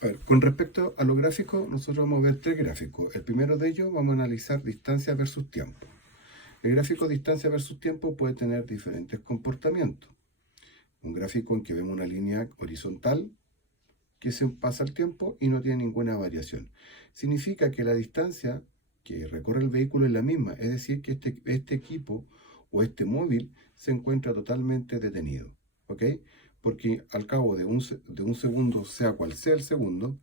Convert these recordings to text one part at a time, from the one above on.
A ver, con respecto a los gráficos, nosotros vamos a ver tres gráficos. El primero de ellos vamos a analizar distancia versus tiempo. El gráfico distancia versus tiempo puede tener diferentes comportamientos. Un gráfico en que vemos una línea horizontal que se pasa el tiempo y no tiene ninguna variación. Significa que la distancia que recorre el vehículo es la misma, es decir, que este equipo o este móvil se encuentra totalmente detenido, ¿ok? Porque al cabo de un segundo, sea cual sea el segundo,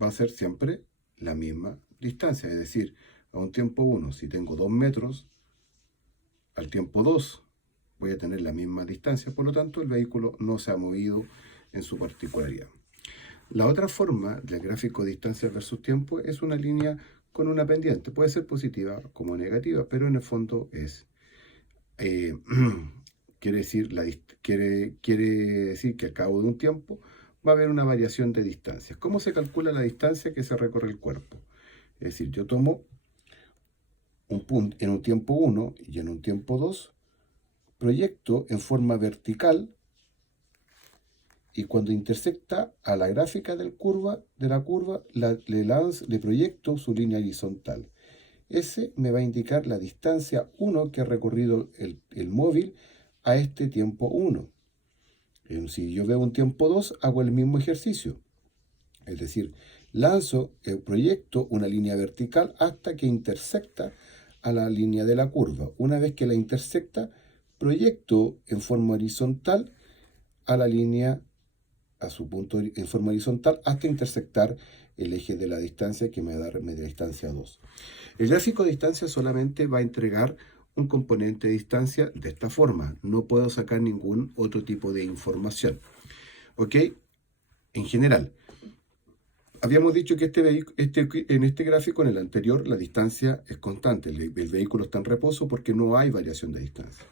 va a ser siempre la misma distancia, es decir, a un tiempo 1, si tengo 2 metros, al tiempo 2 voy a tener la misma distancia, por lo tanto el vehículo no se ha movido en su particularidad. La otra forma del gráfico distancia versus tiempo es una línea con una pendiente. Puede ser positiva como negativa, pero en el fondo es... eh, quiere decir que al cabo de un tiempo va a haber una variación de distancias. ¿Cómo se calcula la distancia que se recorre el cuerpo? Es decir, yo tomo un punto en un tiempo 1 y en un tiempo 2, proyecto en forma vertical y cuando intersecta a la gráfica de la curva le proyecto su línea horizontal. Ese me va a indicar la distancia 1 que ha recorrido el móvil a este tiempo 1. Si yo veo un tiempo 2, hago el mismo ejercicio. Es decir, proyecto una línea vertical hasta que intersecta a la línea de la curva. Una vez que la intersecta, proyecto en forma horizontal a la línea, a su punto en forma horizontal, hasta intersectar el eje de la distancia que me da media distancia 2. El gráfico de distancia solamente va a entregar un componente de distancia de esta forma. No puedo sacar ningún otro tipo de información. ¿Ok? En general, habíamos dicho que en este gráfico, en el anterior, la distancia es constante. El vehículo está en reposo porque no hay variación de distancia.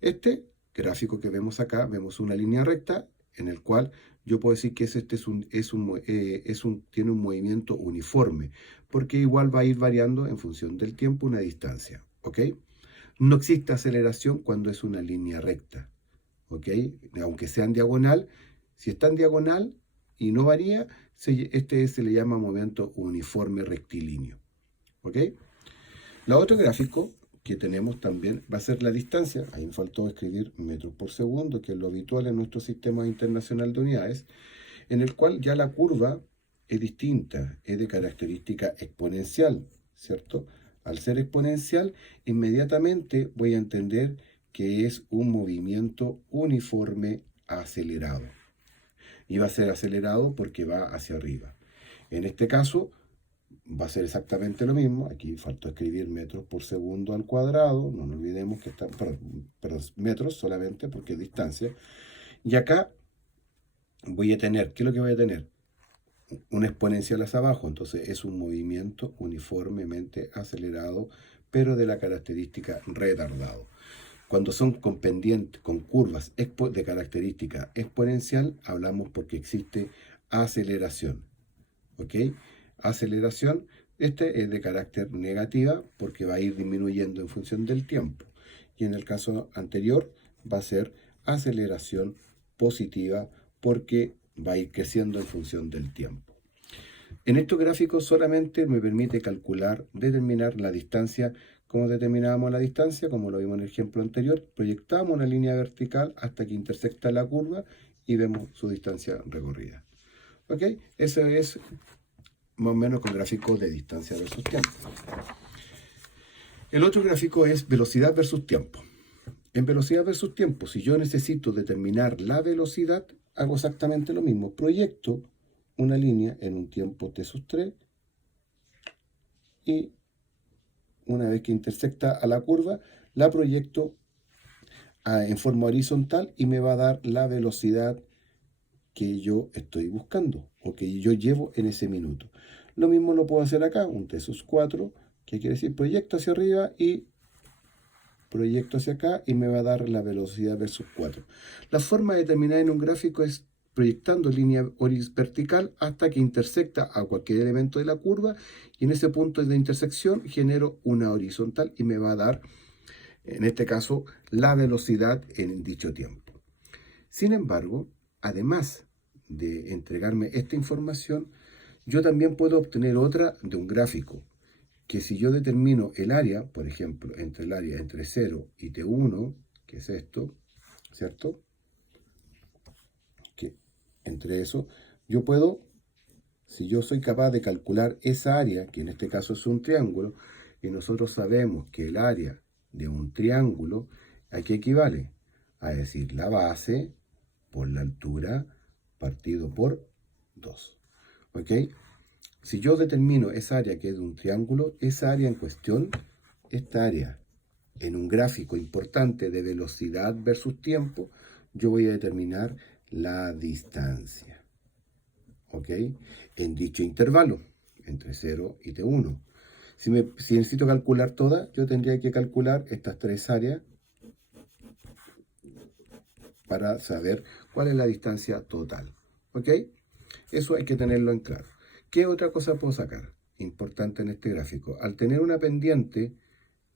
Este gráfico que vemos acá, vemos una línea recta en el cual yo puedo decir que tiene un movimiento uniforme, porque igual va a ir variando en función del tiempo una distancia, ¿ok? No existe aceleración cuando es una línea recta, ¿ok? Aunque sea en diagonal, si está en diagonal y no varía, se le llama movimiento uniforme rectilíneo, ¿ok? El otro gráfico que tenemos también va a ser la distancia. Ahí me faltó escribir metros por segundo, que es lo habitual en nuestro sistema internacional de unidades, en el cual ya la curva es distinta, es de característica exponencial, ¿cierto? Al ser exponencial, inmediatamente voy a entender que es un movimiento uniforme acelerado. Y va a ser acelerado porque va hacia arriba. En este caso, va a ser exactamente lo mismo. Aquí faltó escribir metros por segundo al cuadrado. No nos olvidemos que está, perdón, metros solamente porque es distancia. Y acá voy a tener, ¿qué es lo que voy a tener? Una exponencial hacia abajo. Entonces es un movimiento uniformemente acelerado, pero de la característica retardado. Cuando son con pendientes, con curvas de característica exponencial, hablamos porque existe aceleración. ¿Ok? Aceleración, este es de carácter negativa porque va a ir disminuyendo en función del tiempo. Y en el caso anterior va a ser aceleración positiva porque va a ir creciendo en función del tiempo. En estos gráficos solamente me permite determinar la distancia. ¿Cómo determinábamos la distancia? Como lo vimos en el ejemplo anterior, proyectamos una línea vertical hasta que intersecta la curva y vemos su distancia recorrida. ¿Ok? Eso es más o menos con gráficos de distancia versus tiempo. El otro gráfico es velocidad versus tiempo. En velocidad versus tiempo, si yo necesito determinar la velocidad, hago exactamente lo mismo. Proyecto una línea en un tiempo t sub 3 y una vez que intersecta a la curva, la proyecto en forma horizontal y me va a dar la velocidad que yo estoy buscando o que yo llevo en ese minuto. Lo mismo lo puedo hacer acá, un t sub 4, que quiere decir proyecto hacia arriba y proyecto hacia acá y me va a dar la velocidad versus 4. La forma de determinar en un gráfico es proyectando línea vertical hasta que intersecta a cualquier elemento de la curva y en ese punto de intersección genero una horizontal y me va a dar, en este caso, la velocidad en dicho tiempo. Sin embargo, además de entregarme esta información, yo también puedo obtener otra de un gráfico, que si yo determino el área, por ejemplo, entre el área entre 0 y T1, que es esto, ¿cierto? Que entre eso, yo puedo, si yo soy capaz de calcular esa área, que en este caso es un triángulo, y nosotros sabemos que el área de un triángulo, ¿a qué equivale? A decir, la base por la altura partido por 2. ¿Ok? Si yo determino esa área que es de un triángulo, esa área en cuestión, esta área, en un gráfico importante de velocidad versus tiempo, yo voy a determinar la distancia. ¿Ok? En dicho intervalo, entre 0 y T1. Si necesito calcular todas, yo tendría que calcular estas tres áreas para saber cuál es la distancia total. ¿Ok? Eso hay que tenerlo en claro. ¿Qué otra cosa puedo sacar? Importante en este gráfico. Al tener una pendiente,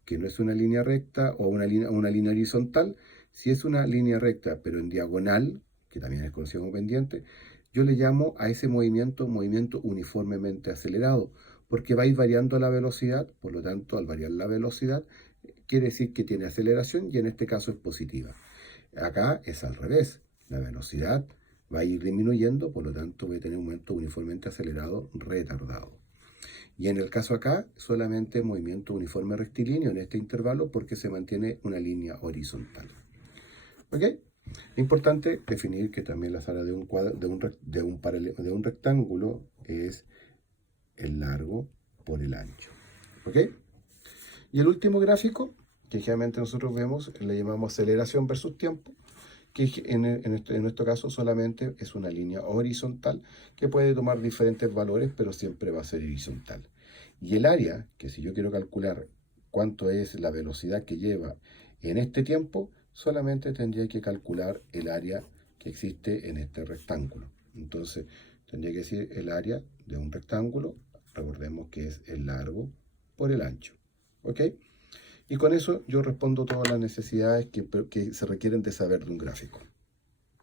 que no es una línea recta o una línea horizontal, si es una línea recta pero en diagonal, que también es conocido como pendiente, yo le llamo a ese movimiento uniformemente acelerado, porque va a ir variando la velocidad, por lo tanto, al variar la velocidad, quiere decir que tiene aceleración y en este caso es positiva. Acá es al revés, la velocidad va a ir disminuyendo, por lo tanto voy a tener un movimiento uniformemente acelerado retardado. Y en el caso acá, solamente movimiento uniforme rectilíneo en este intervalo porque se mantiene una línea horizontal. ¿Ok? Importante definir que también la sala de un rectángulo es el largo por el ancho. ¿Ok? Y el último gráfico, que generalmente nosotros vemos, le llamamos aceleración versus tiempo, que en nuestro caso solamente es una línea horizontal que puede tomar diferentes valores, pero siempre va a ser horizontal. Y el área, que si yo quiero calcular cuánto es la velocidad que lleva en este tiempo, solamente tendría que calcular el área que existe en este rectángulo. Entonces, tendría que decir el área de un rectángulo, recordemos que es el largo por el ancho. ¿Ok? Y con eso yo respondo todas las necesidades que se requieren de saber de un gráfico.